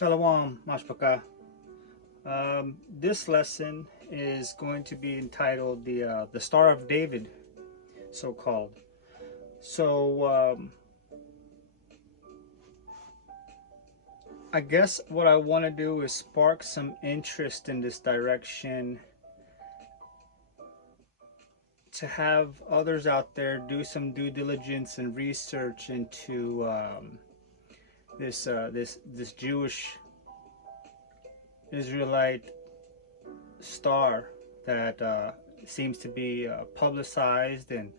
Shalom, Mashpaka. This lesson is going to be entitled the Star of David, so called. So I guess what I want to do is spark some interest in this direction, to have others out there do some due diligence and research into this Jewish Israelite star that seems to be publicized and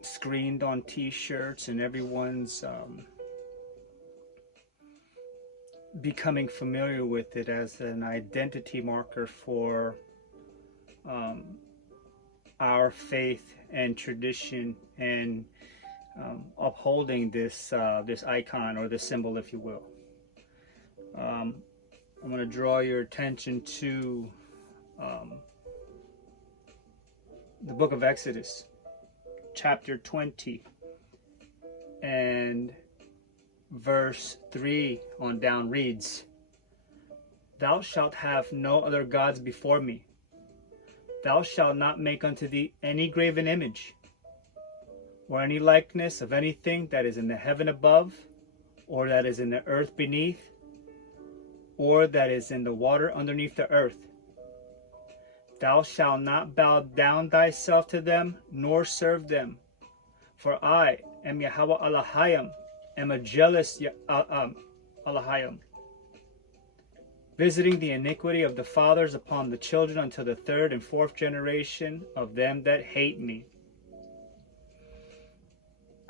screened on T-shirts, and everyone's becoming familiar with it as an identity marker for our faith and tradition, and upholding this icon, or this symbol, if you will. I'm going to draw your attention to the book of Exodus, chapter 20, and verse 3 on down reads, "Thou shalt have no other gods before me. Thou shalt not make unto thee any graven image, or any likeness of anything that is in the heaven above, or that is in the earth beneath, or that is in the water underneath the earth. Thou shalt not bow down thyself to them, nor serve them. For I am Yahweh Elohim, am a jealous Elohim, visiting the iniquity of the fathers upon the children until the third and fourth generation of them that hate me."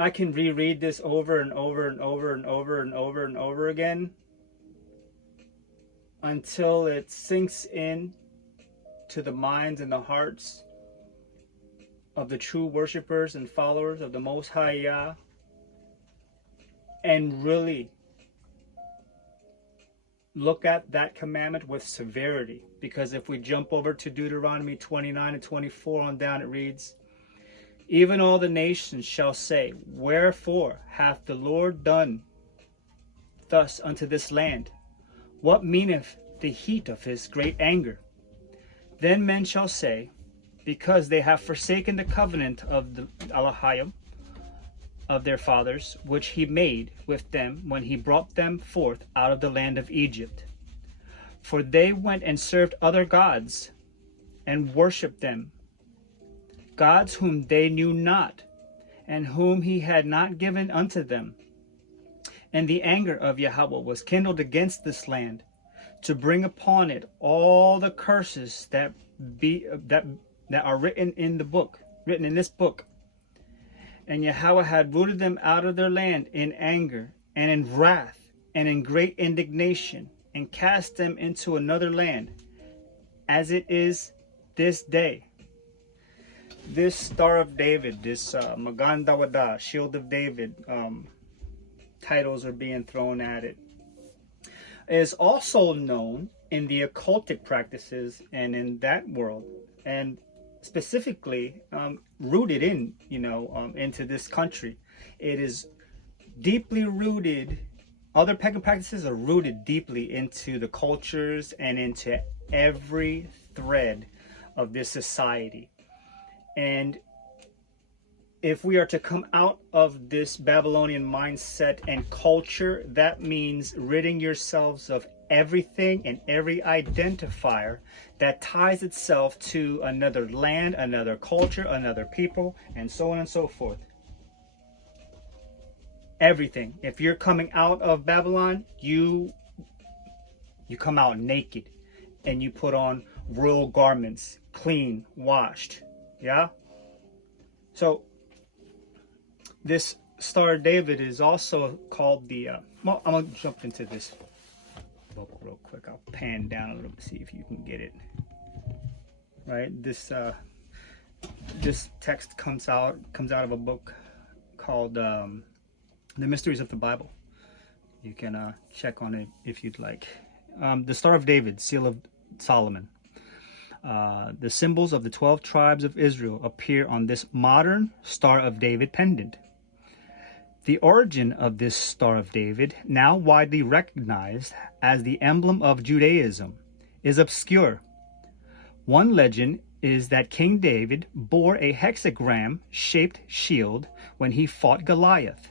I can reread this over and over and over and over and over and over again until it sinks in to the minds and the hearts of the true worshipers and followers of the Most High Yah, and really look at that commandment with severity. Because if we jump over to Deuteronomy 29 and 24 on down, it reads, "Even all the nations shall say, Wherefore hath the Lord done thus unto this land? What meaneth the heat of his great anger? Then men shall say, Because they have forsaken the covenant of the Elohim of their fathers, which he made with them when he brought them forth out of the land of Egypt. For they went and served other gods, and worshipped them, gods whom they knew not, and whom he had not given unto them. And the anger of Yahweh was kindled against this land, to bring upon it all the curses that are written in this book. And Yahweh had rooted them out of their land in anger, and in wrath, and in great indignation, and cast them into another land, as it is this day." This Star of David, this Magan Dawada, Shield of David, titles are being thrown at it, is also known in the occultic practices and in that world, and specifically rooted in, into this country. It is deeply rooted. Other pagan practices are rooted deeply into the cultures and into every thread of this society. And if we are to come out of this Babylonian mindset and culture, that means ridding yourselves of everything and every identifier that ties itself to another land, another culture, another people, and so on and so forth. Everything. If you're coming out of Babylon, you come out naked, and you put on royal garments, clean, washed. Yeah? So this Star of David is also called the well, I'm gonna jump into this book real quick. I'll pan down a little bit, see if you can get it. Right? This text comes out of a book called The Mysteries of the Bible. You can check on it if you'd like. The Star of David, Seal of Solomon. The symbols of the 12 tribes of Israel appear on this modern Star of David pendant. The origin of this Star of David, now widely recognized as the emblem of Judaism, is obscure. One legend is that King David bore a hexagram-shaped shield when he fought Goliath,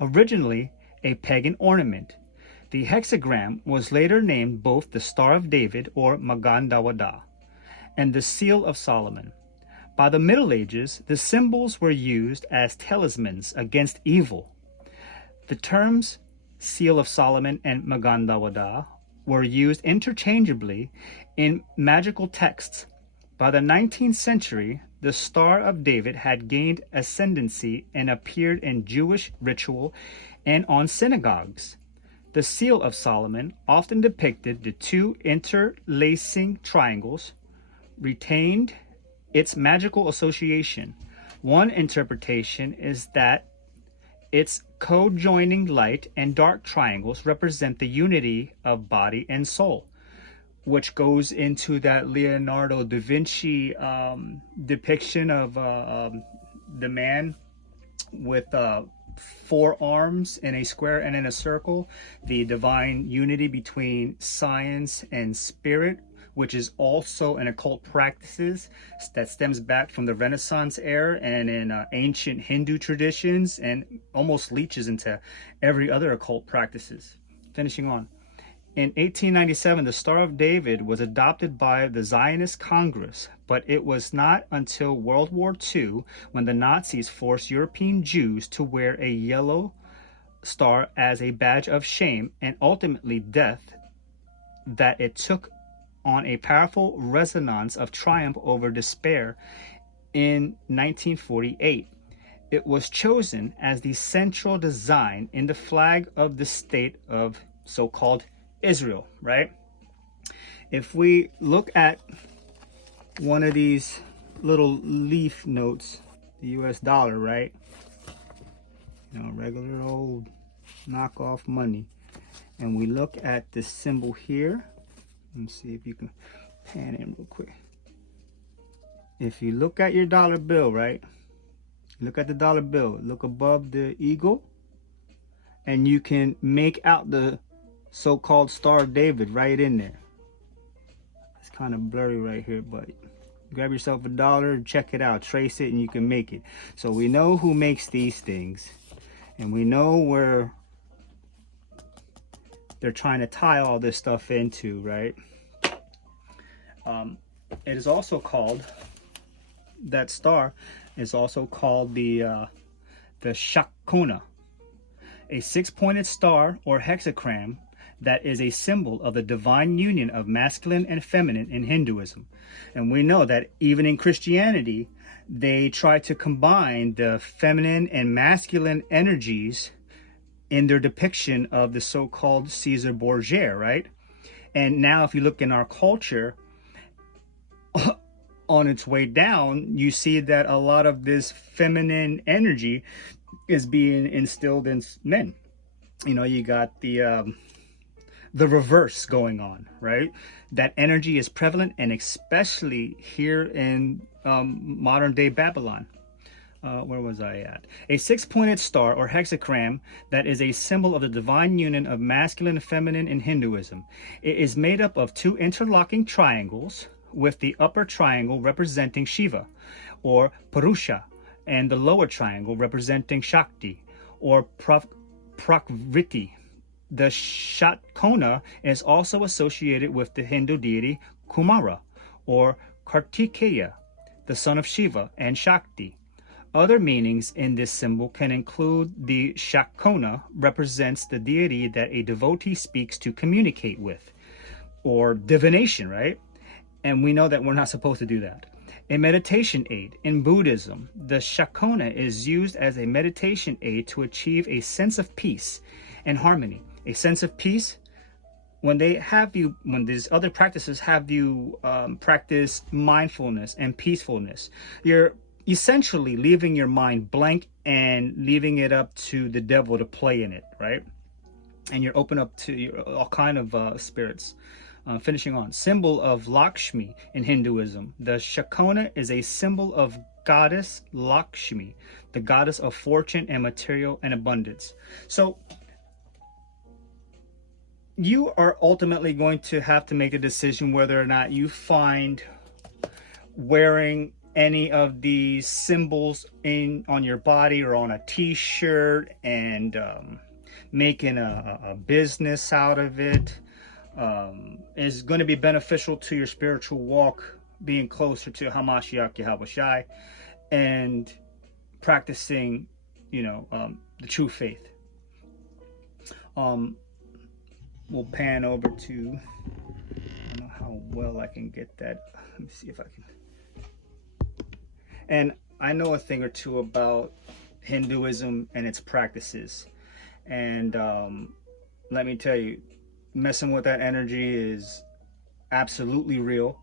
originally a pagan ornament. The hexagram was later named both the Star of David, or Magan Dawada, and the Seal of Solomon. By the Middle Ages, the symbols were used as talismans against evil. The terms Seal of Solomon and Magan Dawada were used interchangeably in magical texts. By the 19th century, the Star of David had gained ascendancy and appeared in Jewish ritual and on synagogues. The Seal of Solomon often depicted the two interlacing triangles, retained its magical association. One interpretation is that its co-joining light and dark triangles represent the unity of body and soul, which goes into that Leonardo da Vinci depiction of the man with 4 arms in a square and in a circle, the divine unity between science and spirit, which is also an occult practices that stems back from the Renaissance era and in ancient Hindu traditions, and almost leaches into every other occult practices. Finishing on. In 1897, the Star of David was adopted by the Zionist Congress, but it was not until World War II, when the Nazis forced European Jews to wear a yellow star as a badge of shame and ultimately death, that it took on a powerful resonance of triumph over despair in 1948. It was chosen as the central design in the flag of the state of so-called Israel, right? If we look at one of these little leaf notes, the US dollar, right? You know, regular old knockoff money. And we look at this symbol here. Let me see if you can pan in real quick. If you look at your dollar bill, right? Look at the dollar bill. Look above the eagle. And you can make out the so-called Star of David right in there. It's kind of blurry right here, but grab yourself a dollar and check it out. Trace it and you can make it. So we know who makes these things. And we know where they're trying to tie all this stuff into, right? It is also called, that star is also called the Shatkona, a 6-pointed star or hexagram that is a symbol of the divine union of masculine and feminine in Hinduism. And we know that even in Christianity, they try to combine the feminine and masculine energies in their depiction of the so-called Caesar Borgia, right? And now if you look in our culture, on its way down, you see that a lot of this feminine energy is being instilled in men. You know, you got the reverse going on, right? That energy is prevalent, and especially here in modern day Babylon. Where was I at? A 6-pointed star or hexagram that is a symbol of the divine union of masculine and feminine in Hinduism. It is made up of 2 interlocking triangles, with the upper triangle representing Shiva or Purusha, and the lower triangle representing Shakti or Prakriti. The Shatkona is also associated with the Hindu deity Kumara or Kartikeya, the son of Shiva and Shakti. Other meanings in this symbol can include the Shatkona represents the deity that a devotee speaks to communicate with, or divination, right? And we know that we're not supposed to do that. A meditation aid. In Buddhism, the Shatkona is used as a meditation aid to achieve a sense of peace and harmony. A sense of peace, when these other practices have you practice mindfulness and peacefulness, you're essentially leaving your mind blank and leaving it up to the devil to play in it, right? And you're open up to all kind of spirits. Finishing on, symbol of Lakshmi in Hinduism. The Shatkona is a symbol of goddess Lakshmi, the goddess of fortune and material and abundance. So you are ultimately going to have to make a decision whether or not you find wearing any of these symbols on your body or on a t-shirt and making a business out of it is going to be beneficial to your spiritual walk, being closer to Hamashiach Yahushai and practicing, the true faith. We'll pan over to, I don't know how well I can get that. Let me see if I can. And I know a thing or two about Hinduism and its practices. And let me tell you, messing with that energy is absolutely real.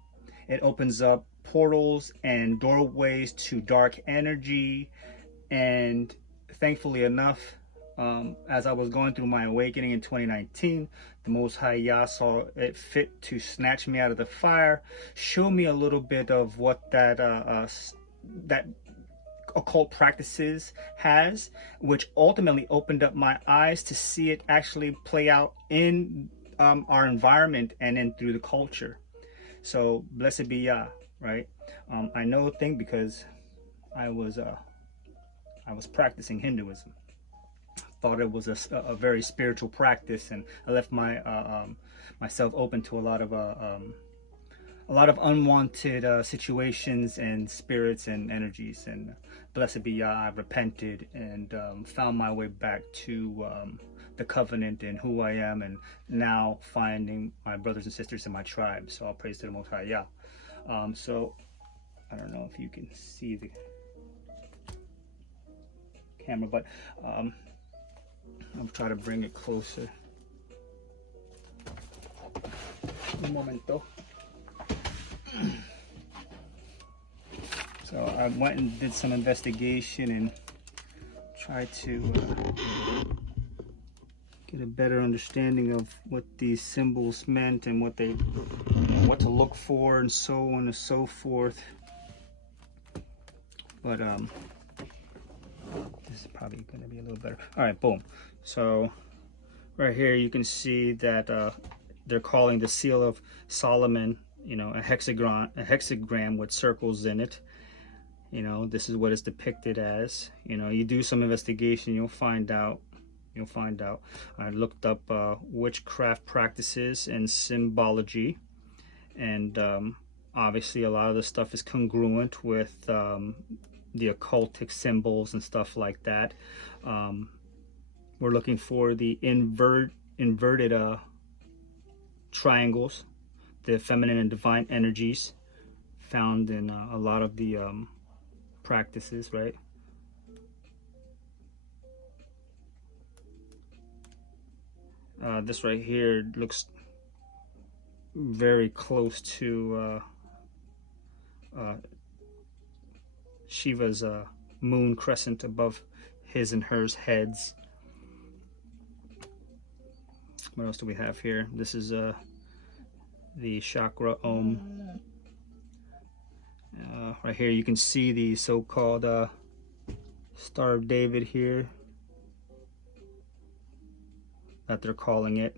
It opens up portals and doorways to dark energy. And thankfully enough, as I was going through my awakening in 2019, the Most High Yah saw it fit to snatch me out of the fire, show me a little bit of what that occult practices has, which ultimately opened up my eyes to see it actually play out in our environment and then through the culture. So blessed be Yah, right? I know a thing because I was practicing Hinduism. Thought it was a very spiritual practice, and I left myself open to a lot of unwanted situations and spirits and energies. And blessed be Yah, I repented and found my way back to the covenant and who I am, and now finding my brothers and sisters in my tribe. So I'll praise to the Most High Yah. So I don't know if you can see the camera, but I'll try to bring it closer. Un momento. So I went and did some investigation and tried to get a better understanding of what these symbols meant and what what to look for and so on and so forth. But this is probably going to be a little better. All right, boom. So right here you can see that they're calling the seal of Solomon, a hexagram with circles in it. This is what it's depicted as. You do some investigation, you'll find out. I looked up witchcraft practices and symbology, and obviously a lot of the stuff is congruent with the occultic symbols and stuff like that. We're looking for the inverted triangles, the feminine and divine energies found in a lot of the practices, right? This right here looks very close to Shiva's moon crescent above his and hers heads. What else do we have here? This is the chakra Om. Right here you can see the so-called Star of David here, that they're calling it.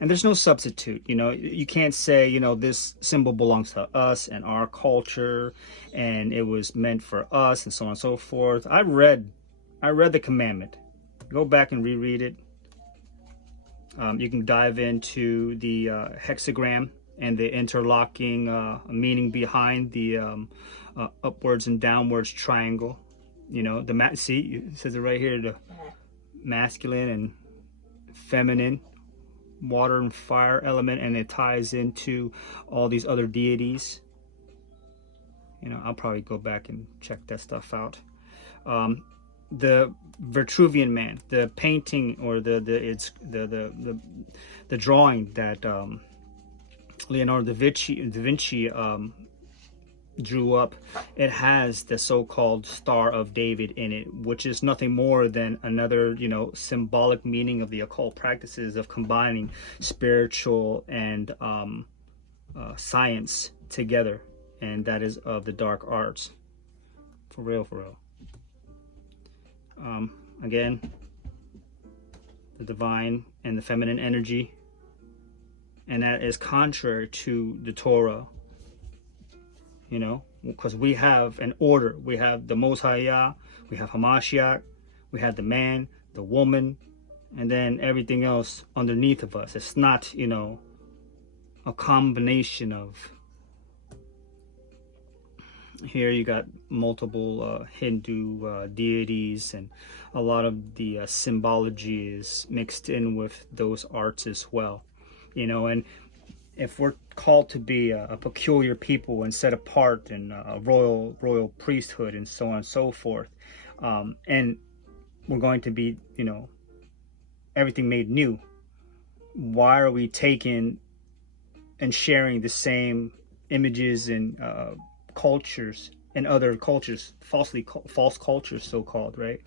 And there's no substitute. You can't say, this symbol belongs to us and our culture and it was meant for us and so on and so forth. I read the commandment. Go back and reread it. You can dive into the hexagram and the interlocking meaning behind the upwards and downwards triangle. See, it says it right here, the masculine and feminine, water and fire element, and it ties into all these other deities. I'll probably go back and check that stuff out. The Vitruvian Man, the painting or the drawing that Leonardo da Vinci drew up, it has the so-called Star of David in it, which is nothing more than another symbolic meaning of the occult practices of combining spiritual and science together, and that is of the dark arts. For real, for real. Again, the divine and the feminine energy, and that is contrary to the Torah, you know, because we have an order. We have the Most High Yah, we have Hamashiach, we have the man, the woman, and then everything else underneath of us. It's not, you know, a combination of, here you got multiple Hindu deities, and a lot of the symbology is mixed in with those arts as well, you know. And if we're called to be a peculiar people and set apart in a royal priesthood and so on and so forth, and we're going to be, you know, everything made new, why are we taking and sharing the same images and cultures and other cultures, false cultures, so-called, right?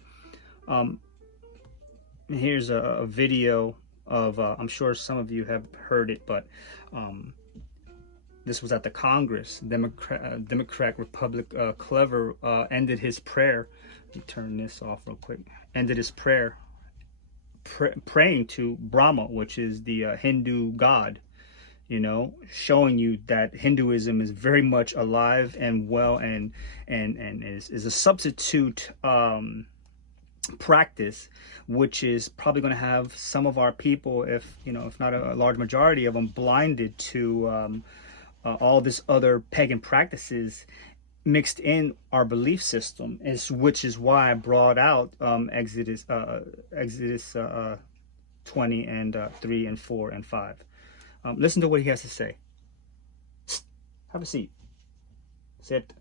Here's a video of, I'm sure some of you have heard it, but this was at the Congress. Democrat Republic Clever ended his prayer. Let me turn this off real quick. Ended his prayer praying to Brahma, which is the Hindu god, you know, showing you that Hinduism is very much alive and well, and is a substitute practice, which is probably going to have some of our people, if you know, if not a large majority of them, blinded to all this other pagan practices mixed in our belief system, which is why I brought out Exodus 20 and 3 and 4 and 5. Listen to what he has to say. Have a seat. Sit.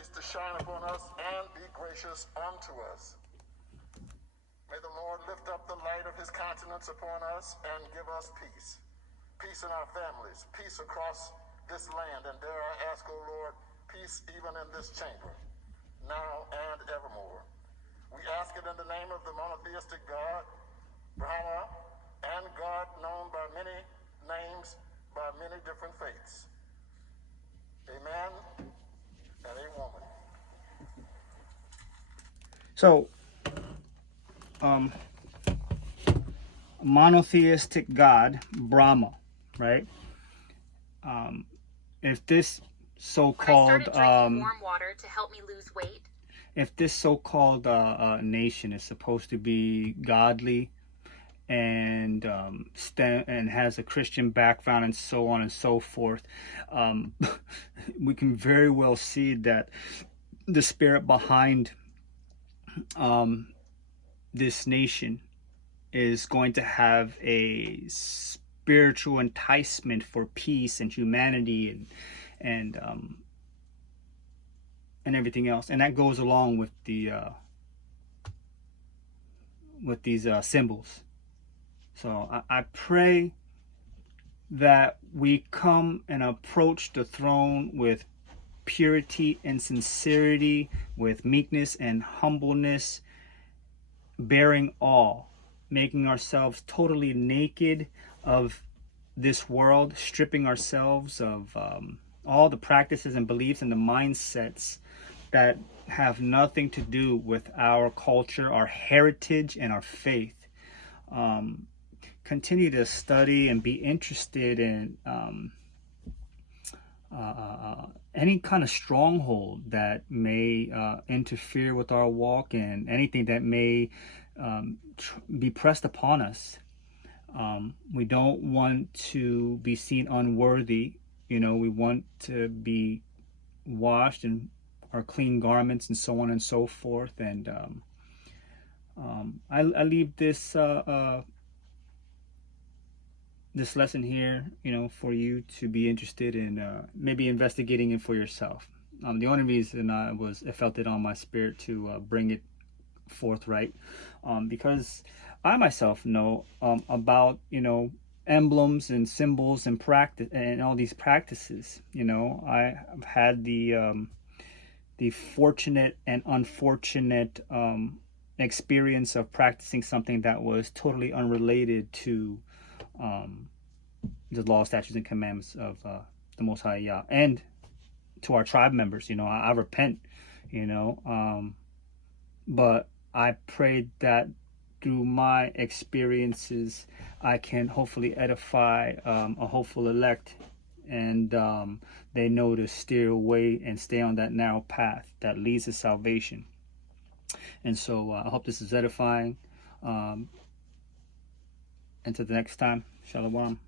To shine upon us and be gracious unto us. May the Lord lift up the light of his countenance upon us and give us peace. Peace in our families, peace across this land, and dare I ask, O Lord, peace even in this chamber, now and evermore. We ask it in the name of the monotheistic God, Brahma, and God known by many names, by many different faiths. Amen and a woman. So, monotheistic God, Brahma, right? If this so-called warm water to help me lose weight. If this so-called nation is supposed to be godly and and has a Christian background and so on and so forth, we can very well see that the spirit behind this nation is going to have a spiritual enticement for peace and humanity and everything else, and that goes along with the with these symbols. So I pray that we come and approach the throne with purity and sincerity, with meekness and humbleness, bearing all, making ourselves totally naked of this world, stripping ourselves of all the practices and beliefs and the mindsets that have nothing to do with our culture, our heritage, and our faith. Continue to study and be interested in any kind of stronghold that may interfere with our walk, and anything that may be pressed upon us. We don't want to be seen unworthy. You know, we want to be washed in our clean garments and so on and so forth. And I leave this this lesson here, you know, for you to be interested in maybe investigating it for yourself. The only reason I felt it on my spirit to bring it forthright, because I myself know about, you know, emblems and symbols and practice and all these practices. You know, I've had the fortunate and unfortunate experience of practicing something that was totally unrelated to the law, statutes, and commandments of the Most High Yah. And to our tribe members, I repent, but I pray that through my experiences, I can hopefully edify a hopeful elect, and they know to steer away and stay on that narrow path that leads to salvation. And so I hope this is edifying. Until the next time, Shalom.